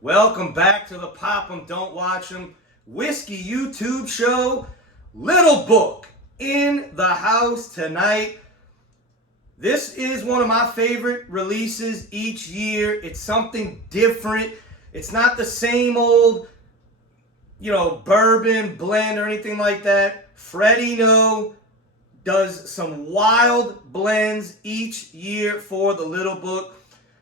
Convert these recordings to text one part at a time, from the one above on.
Welcome back to the Pop 'em, Don't Watch 'em Whiskey YouTube show. Little Book in the house tonight. This is one of my favorite releases each year. It's something different. It's not the same old, bourbon blend or anything like that. Freddie No does some wild blends each year for the Little Book.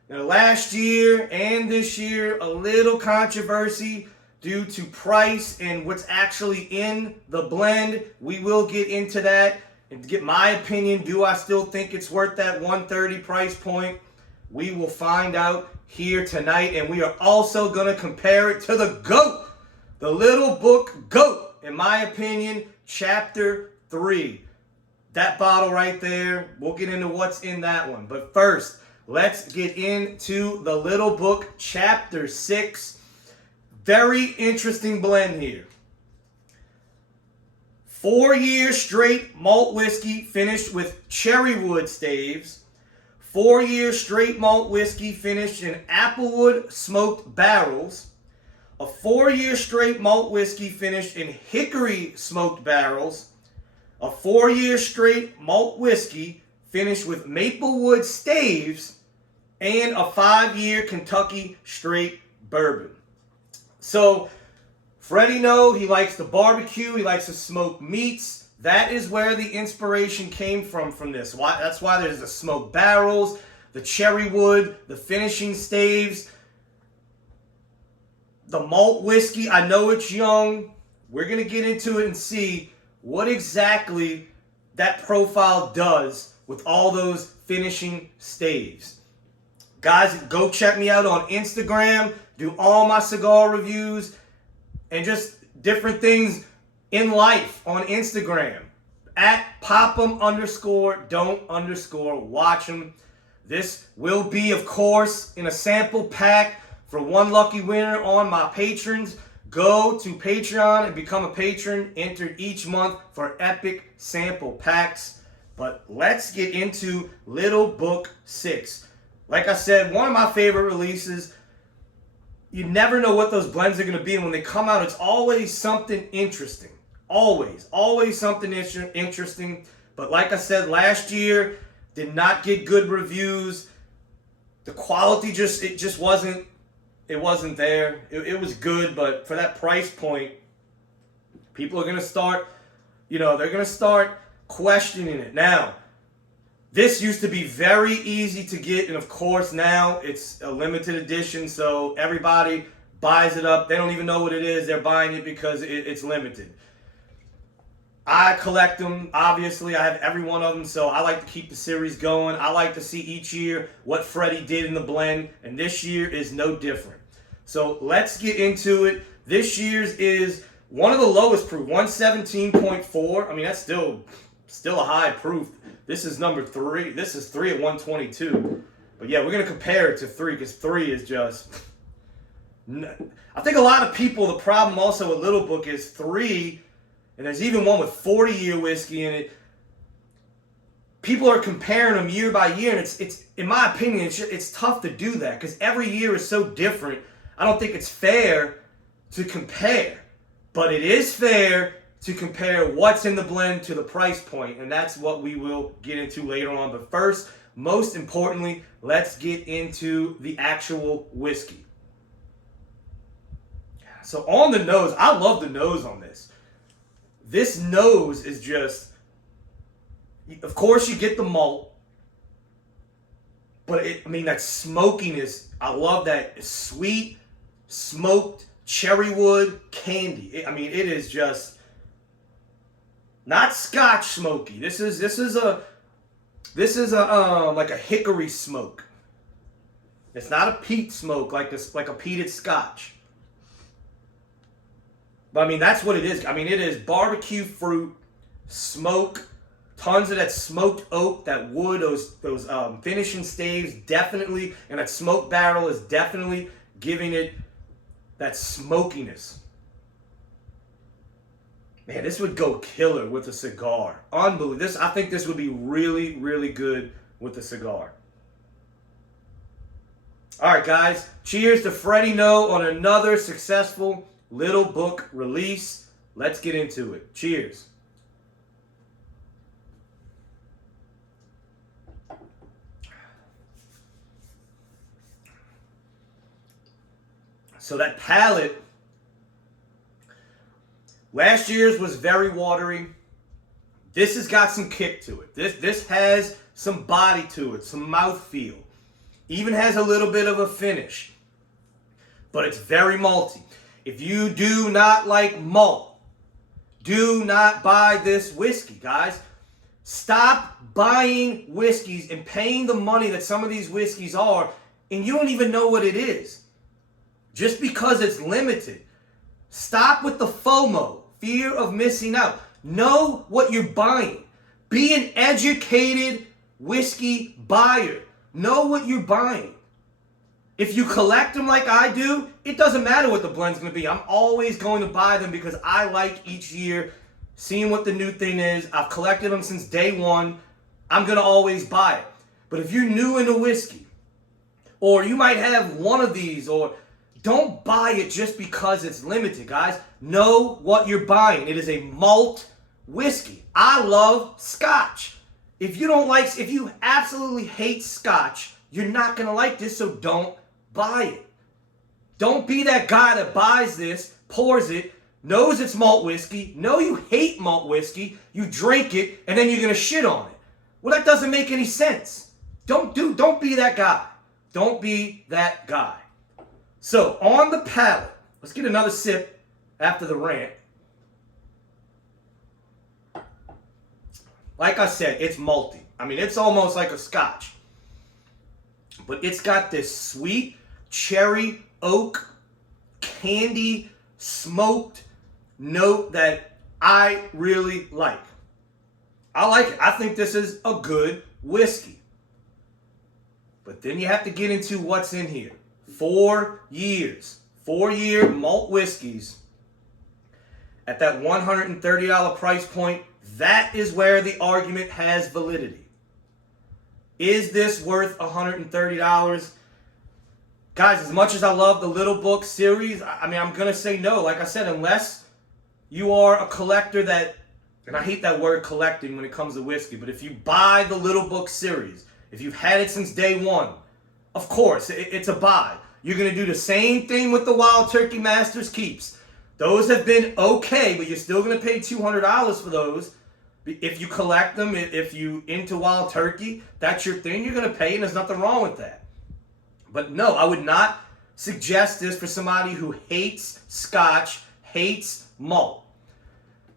Now, last year and this year, a little controversy due to price and what's actually in the blend. We will get into that and to get my opinion. Do I still think it's worth that $130 price point? We will find out here tonight, and we are also going to compare it to the GOAT, the Little Book GOAT, in my opinion, Chapter 3. That bottle right there, we'll get into what's in that one. But first, let's get into the Little Book Chapter 6. Very interesting blend here. 4 years straight malt whiskey finished with cherrywood staves. 4 years straight malt whiskey finished in applewood smoked barrels. A 4 year straight malt whiskey finished in hickory smoked barrels. A 4 year straight malt whiskey finished with maplewood staves, and a 5 year Kentucky straight bourbon. So, Freddie No, he likes to barbecue, he likes to smoke meats. That is where the inspiration came from this. That's why there's the smoked barrels, the cherry wood, the finishing staves, the malt whiskey. I know it's young. We're going to get into it and see what exactly that profile does with all those finishing staves. Guys, go check me out on Instagram. Do all my cigar reviews and just different things in life on Instagram. At pop'em_don't_watch 'em. This will be, of course, in a sample pack for one lucky winner on my patrons. Go to Patreon and become a patron, entered each month for epic sample packs. But let's get into Little Book 6. Like I said, one of my favorite releases. You never know what those blends are going to be, and when they come out, it's always something interesting. Always something interesting. But like I said, last year did not get good reviews. The quality just wasn't. It wasn't there. It was good, but for that price point, people are going to start, they're going to start questioning it. Now, this used to be very easy to get, and of course now it's a limited edition, so everybody buys it up. They don't even know what it is. They're buying it because it's limited. I collect them, obviously. I have every one of them, so I like to keep the series going. I like to see each year what Freddie did in the blend, and this year is no different. So let's get into it. This year's is one of the lowest proof, 117.4. I mean, that's still a high proof. This is number 3. This is 3 at 122. But yeah, we're going to compare it to 3 because 3 is just... I think a lot of people, the problem also with Little Book is 3, and there's even one with 40-year whiskey in it. People are comparing them year by year, and it's in my opinion, it's tough to do that because every year is so different. I don't think it's fair to compare, but it is fair to compare what's in the blend to the price point, and that's what we will get into later on. But first, most importantly, let's get into the actual whiskey. So on the nose, I love the nose on this. This nose is just, of course you get the malt, but that smokiness, I love that. It's sweet, smoked, cherry wood, candy. It is just not Scotch smoky. This is a like a hickory smoke. It's not a peat smoke like a peated Scotch. But that's what it is. It is barbecue fruit, smoke, tons of that smoked oak, that wood, those finishing staves definitely, and that smoked barrel is definitely giving it that smokiness. Man, this would go killer with a cigar. Unbelievable. I think this would be really, really good with a cigar. All right, guys. Cheers to Freddie No on another successful Little Book release. Let's get into it. Cheers. So that Palate, last year's was very watery. This has got some kick to it. This has some body to it, some mouthfeel. Even has a little bit of a finish. But it's very malty. If you do not like malt, do not buy this whiskey, guys. Stop buying whiskeys and paying the money that some of these whiskeys are, and you don't even know what it is. Just because it's limited. Stop with the FOMO, fear of missing out. Know what you're buying. Be an educated whiskey buyer. Know what you're buying. If you collect them like I do, it doesn't matter what the blend's going to be. I'm always going to buy them because I like each year seeing what the new thing is. I've collected them since day one. I'm going to always buy it. But if you're new into whiskey, or you might have one of these, or don't buy it just because it's limited, guys. Know what you're buying. It is a malt whiskey. I love Scotch. If you absolutely hate Scotch, you're not going to like this, so don't buy it. Don't be that guy that buys this, pours it, knows it's malt whiskey, know you hate malt whiskey, you drink it, and then you're going to shit on it. Well, that doesn't make any sense. Don't be that guy. Don't be that guy. So, on the palate, let's get another sip after the rant. Like I said, it's malty. I mean, it's almost like a Scotch. But it's got this sweet cherry, oak, candy, smoked note that I really like. I like it. I think this is a good whiskey. But then you have to get into what's in here. 4 years. 4-year malt whiskeys at that $130 price point. That is where the argument has validity. Is this worth $130? Guys, as much as I love the Little Book series, I'm going to say no. Like I said, unless you are a collector that, and I hate that word collecting when it comes to whiskey, but if you buy the Little Book series, if you've had it since day one, of course, it's a buy. You're going to do the same thing with the Wild Turkey Masters Keeps. Those have been okay, but you're still going to pay $200 for those. If you collect them, if you into Wild Turkey, that's your thing, you're going to pay, and there's nothing wrong with that. But no, I would not suggest this for somebody who hates Scotch, hates malt.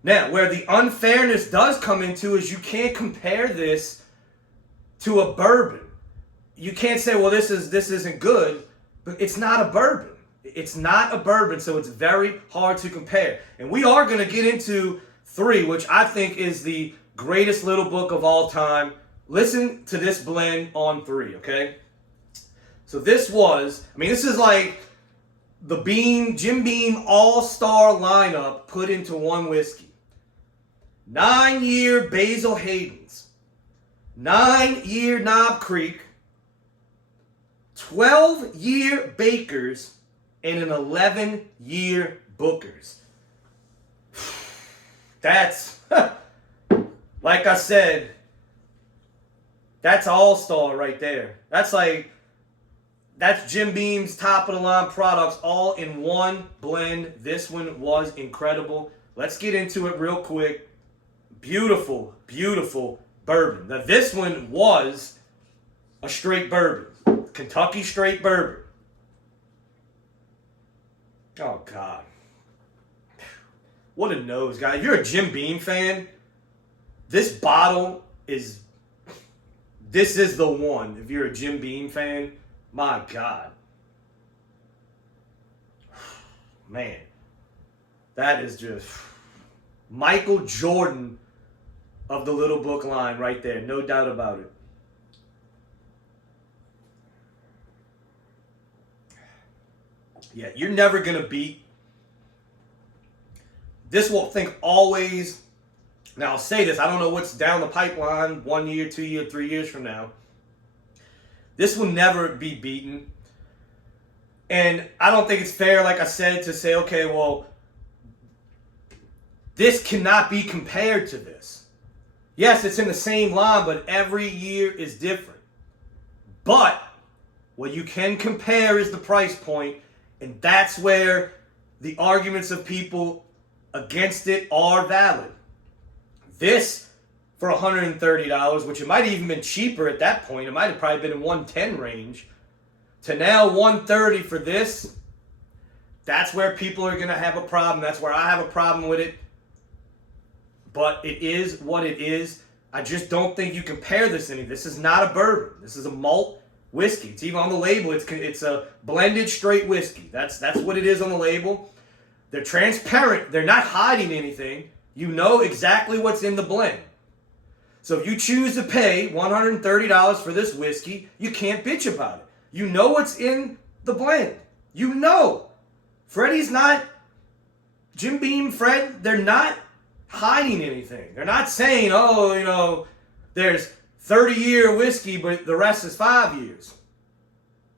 Now, where the unfairness does come into is you can't compare this to a bourbon. You can't say, well, this isn't good, but it's not a bourbon. It's not a bourbon, so it's very hard to compare. And we are going to get into 3, which I think is the greatest Little Book of all time. Listen to this blend on 3, okay? So this is like the Jim Beam All-Star lineup put into one whiskey. 9-year Basil Hayden's, 9-year Knob Creek, 12-year Baker's, and an 11-year Booker's. That's, like I said, that's all-star right there. That's Jim Beam's top-of-the-line products all in one blend. This one was incredible. Let's get into it real quick. Beautiful, beautiful bourbon. Now, this one was a straight bourbon. Kentucky straight bourbon. Oh, God. What a nose, guy. If you're a Jim Beam fan, this bottle is... This is the one. If you're a Jim Beam fan, my God. Man. That is just... Michael Jordan of the Little Book line right there. No doubt about it. Yeah, you're never going to beat. This will think always. Now, I'll say this. I don't know what's down the pipeline 1 year, 2 year, 3 years from now. This will never be beaten. And I don't think it's fair, like I said, to say, okay, well, this cannot be compared to this. Yes, it's in the same line, but every year is different. But what you can compare is the price point, and that's where the arguments of people against it are valid. This for $130, which it might have even been cheaper at that point. It might have probably been in $110 range. To now $130 for this, that's where people are going to have a problem. That's where I have a problem with it. But it is what it is. I just don't think you compare this to anything. This is not a bourbon. This is a malt whiskey. It's even on the label. It's a blended straight whiskey. That's what it is on the label. They're transparent. They're not hiding anything. You know exactly what's in the blend. So if you choose to pay $130 for this whiskey, you can't bitch about it. You know what's in the blend. You know. Freddie's not, Jim Beam, Fred, they're not hiding anything. They're not saying, oh, you know, there's 30-year whiskey, but the rest is 5 years.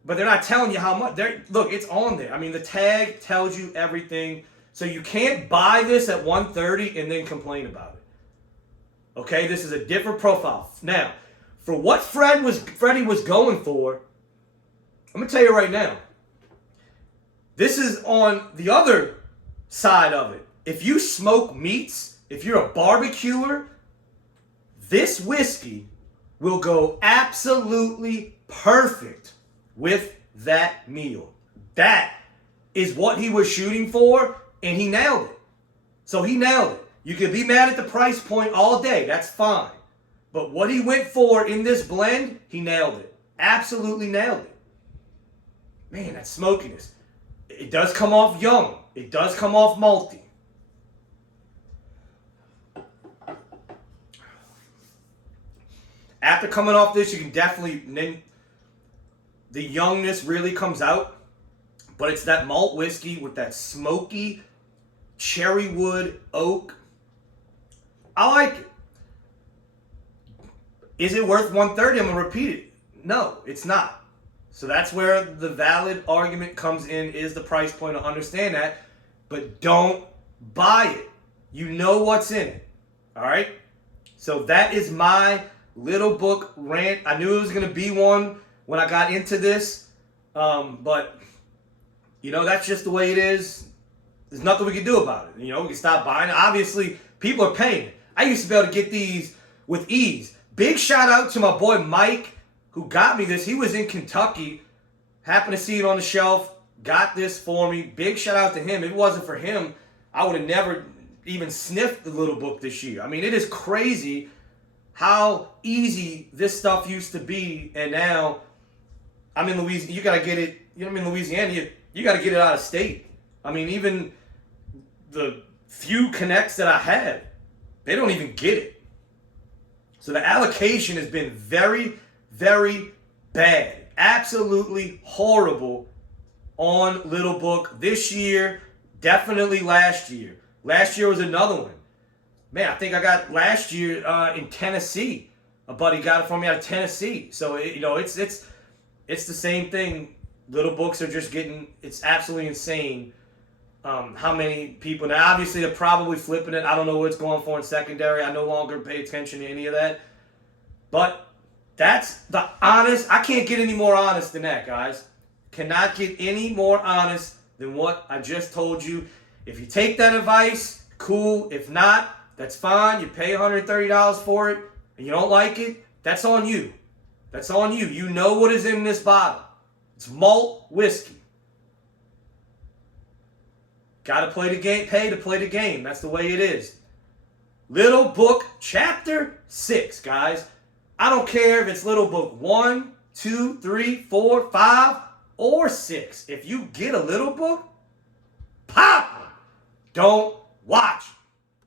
But they're not telling you how much. Look, it's on there. I mean, the tag tells you everything. So you can't buy this at $130 and then complain about it. Okay, this is a different profile. Now, for what Freddie was going for, I'm going to tell you right now. This is on the other side of it. If you smoke meats, if you're a barbecuer, this whiskey will go absolutely perfect with that meal. That is what he was shooting for, and he nailed it. So he nailed it. You can be mad at the price point all day. That's fine. But what he went for in this blend, he nailed it. Absolutely nailed it. Man, that smokiness. It does come off young. It does come off malty. After coming off this, you can definitely, the youngness really comes out. But it's that malt whiskey with that smoky cherry wood oak. I like it. Is it worth $130? I'm going to repeat it. No, it's not. So that's where the valid argument comes in, is the price point. I understand that. But don't buy it. You know what's in it. All right? So that is my little book rant. I knew it was going to be one when I got into this. But, you know, that's just the way it is. There's nothing we can do about it. You know, we can stop buying it. Obviously, people are paying it. I used to be able to get these with ease. Big shout out to my boy Mike, who got me this. He was in Kentucky, happened to see it on the shelf, got this for me. Big shout out to him. If it wasn't for him, I would have never even sniffed the little book this year. I mean, it is crazy how easy this stuff used to be, and now I'm in Louisiana. You gotta get it. You know, I'm in Louisiana. You gotta get it out of state. I mean, even the few connects that I have, they don't even get it. So the allocation has been very, very bad. Absolutely horrible on Little Book this year. Definitely last year. Last year was another one. Man, I think I got last year in Tennessee. A buddy got it for me out of Tennessee. So, it's the same thing. Little Books are just getting, it's absolutely insane how many people. Now, obviously, they're probably flipping it. I don't know what it's going for in secondary. I no longer pay attention to any of that. But that's the honest. I can't get any more honest than that, guys. Cannot get any more honest than what I just told you. If you take that advice, cool. If not, that's fine. You pay $130 for it and you don't like it, that's on you. That's on you. You know what is in this bottle. It's malt whiskey. Got to play the game, pay to play the game. That's the way it is. Little Book Chapter 6, guys. I don't care if it's Little Book 1, 2, 3, 4, 5, or 6. If you get a Little Book, pop 'em. Don't watch.